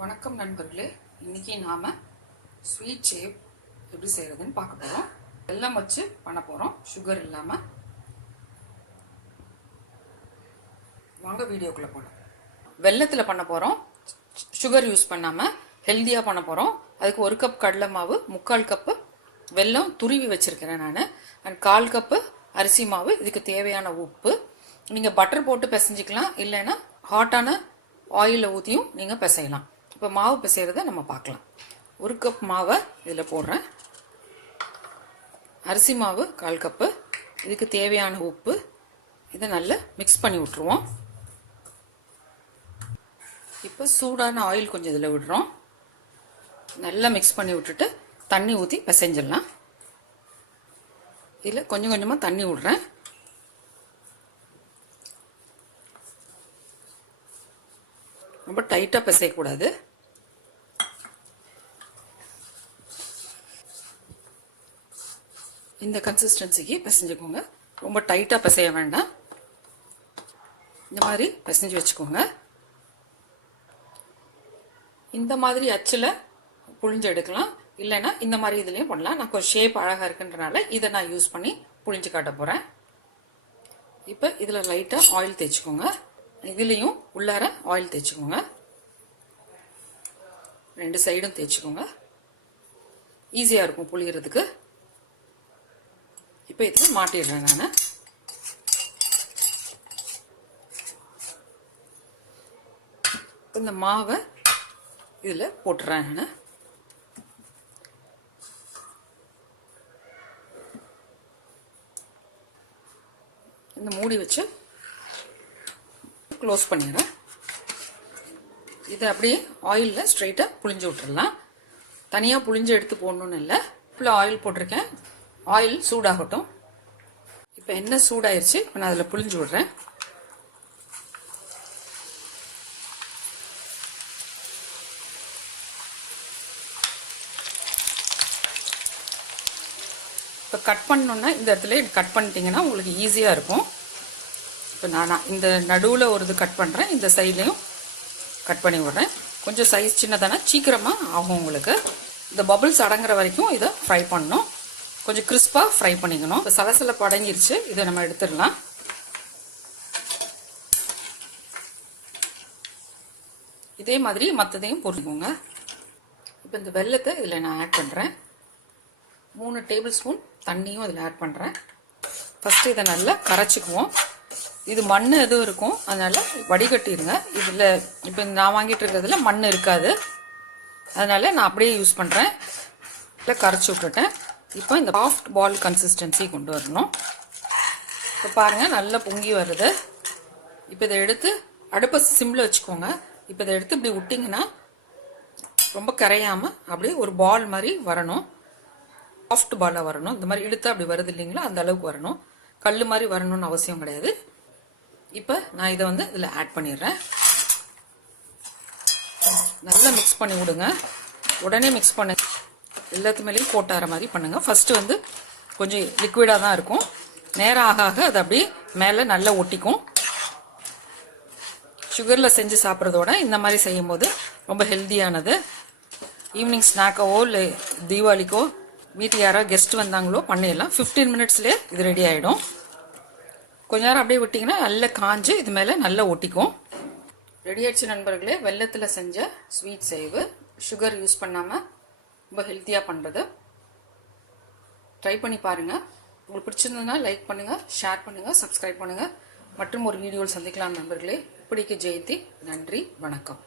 வணக்கம் நண்பர்களே. இன்னைக்கு நாம ஸ்வீட் ஷேப் எப்படி செய்யறதுன்னு பார்க்க போறோம். வெல்லம் வச்சு பண்ண போறோம். சுகர் இல்லாம. வாங்க வீடியோக்குள்ள போகலாம் வெல்லத்தில் பண்ண போறோம். சுகர் யூஸ் பண்ணாம ஹெல்த்தியாக பண்ண போறோம். அதுக்கு ஒரு கப் கடலை மாவு முக்கால் கப்பு வெல்லம் துருவி வச்சிருக்கிறேன் நான். அண்ட் கால் கப்பு அரிசி மாவு இதுக்கு தேவையான உப்பு. நீங்கள் பட்டர் போட்டு பிசைஞ்சிக்கலாம். இல்லைன்னா ஹாட்டான ஆயிலில் ஊற்றியும் நீங்கள் பிசையலாம். இப்போ மாவு பிசைகிறத நம்ம பார்க்கலாம் ஒரு கப் மாவை இதில் போடுறேன். அரிசி மாவு கால் கப்பு இதுக்கு தேவையான உப்பு. இதை நல்லா மிக்ஸ் பண்ணி விட்ருவோம் இப்போ சூடான ஆயில் கொஞ்சம் இதில் விடுறோம். நல்லா மிக்ஸ் பண்ணி விட்டுட்டு தண்ணி ஊற்றி பிசைஞ்சிடலாம். இதில் கொஞ்சம் கொஞ்சமாக தண்ணி விடுறேன். ரொம்ப டைட்டாக பிசையக்கூடாது. இந்த கன்சிஸ்டன்சிக்கு பிசைஞ்சுக்கோங்க ரொம்ப டைட்டாக பிசைய வேண்டாம். இந்த மாதிரி பிசைஞ்சு வச்சுக்கோங்க. இந்த மாதிரி அச்சில் புழிஞ்சு எடுக்கலாம். இல்லைன்னா இந்த மாதிரி இதுலேயும் பண்ணலாம் நான் கொஞ்சம் ஷேப் அழகாக இருக்குன்றனால இதை நான் யூஸ் பண்ணி புழிஞ்சு காட்ட போகிறேன் இப்போ இதில் லைட்டாக ஆயில் தேய்ச்சிக்கோங்க. இதுலேயும் உள்ளார ஆயில் தேய்ச்சிக்கோங்க. ரெண்டு சைடும் தேய்ச்சிக்கோங்க. ஈஸியாக இருக்கும் புளிகிறதுக்கு இப்போ இதில் மாட்டிடுறேன் நான். இந்த மாவை இதில் போட்டுறேன் நான். இந்த மூடி வச்சு க்ளோஸ் பண்ணிடுறேன். இதை அப்படியே ஆயிலில் ஸ்ட்ரைட்டாக புளிஞ்சு விட்டுறலாம். தனியாக புளிஞ்சு எடுத்து போடணுன்னு இல்லை. ஃபுல்லாக ஆயில் போட்டிருக்கேன். ஆயில் சூடாகட்டும். இப்போ எண்ணெய் சூடாயிருச்சு? இப்போ நான் அதில் புளிஞ்சு விட்றேன். இப்போ கட் பண்ணணுன்னா இந்த இடத்துல கட் பண்ணிட்டீங்கன்னா உங்களுக்கு ஈஸியாக இருக்கும். இப்போ நான் இந்த நடுவில் ஒரு இது கட் பண்ணுறேன் இந்த சைட்லேயும் கட் பண்ணி விட்றேன். கொஞ்சம் சைஸ் சின்னதானா? சீக்கிரமாக ஆகும் உங்களுக்கு. இந்த பபுள்ஸ் அடங்குற வரைக்கும் இதை ஃப்ரை பண்ணணும். கொஞ்சம் கிறிஸ்பாக ஃப்ரை பண்ணிக்கணும். இப்போ சலசலப்பு அடங்கிருச்சு இதை நம்ம எடுத்துடலாம். இதே மாதிரி மற்றதையும் போட்டுக்கோங்க. இப்போ இந்த வெள்ளத்தை இதில் நான் ஆட் பண்ணுறேன் மூணு டேபிள் ஸ்பூன் தண்ணியும் இதில் ஆட் பண்ணுறேன் ஃபஸ்ட்டு இதை நல்லா கரைச்சிக்குவோம். இது மண் எதுவும் இருக்கும். அதனால் வடிகட்டிடுங்க இதில் இப்போ நான் வாங்கிட்டு இருக்கிறதுல மண் இருக்காது. அதனால் நான் அப்படியே யூஸ் பண்ணுறேன் இல்லை கரைச்சி விட்டுட்டேன். இப்போ இந்த சாஃப்ட் பால் கன்சிஸ்டன்சி கொண்டு வரணும். இப்போ பாருங்கள் நல்லா பொங்கி வருது. இப்போ இதை எடுத்து அடுப்பை சிம்மில் வச்சுக்கோங்க. இப்போ இதை எடுத்து இப்படி விட்டிங்கன்னா ரொம்ப கரையாமல் அப்படியே ஒரு பால் மாதிரி வரணும். சாஃப்ட் பாலாக வரணும். இந்த மாதிரி இழுத்து அப்படி வருது இல்லைங்களா? அந்த அளவுக்கு வரணும். கல் மாதிரி வரணும்னு அவசியம் கிடையாது. இப்போ நான் இதை வந்து இதில் ஆட் பண்ணிடுறேன். நல்லா மிக்ஸ் பண்ணி விடுங்க. உடனே மிக்ஸ் பண்ண எல்லாத்து மேலேயும் போட்டார மாதிரி பண்ணுங்கள் ஃபஸ்ட்டு வந்து கொஞ்சம் லிக்விடாக தான் இருக்கும். நேரம் ஆக ஆக அது அப்படியே மேலே நல்லா ஒட்டிக்கும். சுகரில் செஞ்சு சாப்பிட்றதோட இந்த மாதிரி செய்யும்போது ரொம்ப ஹெல்த்தியானது ஈவினிங் ஸ்நாக்காவோ இல்லை தீபாவளிக்கோ வீட்டில் யாராவது கெஸ்ட் வந்தாங்களோ பண்ணிடலாம். ஃபிஃப்டீன் மினிட்ஸ்லேயே இது ரெடி ஆகிடும் கொஞ்ச நேரம் அப்படியே விட்டிங்கன்னா நல்லா காஞ்சு இது மேலே நல்லா ஒட்டிக்கும். ரெடி ஆயிடுச்சு நண்பர்களே வெள்ளத்தில் செஞ்ச ஸ்வீட் செய்வு சுகர் யூஸ் பண்ணாமல் ரொம்ப ஹெல்த்தியாக பண்ணுறது ட்ரை பண்ணி பாருங்கள் உங்களுக்கு பிடிச்சிருந்ததுன்னா லைக் பண்ணுங்கள் ஷேர் பண்ணுங்கள் சப்ஸ்கிரைப் பண்ணுங்கள் மற்றும் ஒரு வீடியோவில் சந்திக்கலாம் நண்பர்களே. இப்படிக்கு ஜெயந்தி. நன்றி வணக்கம்.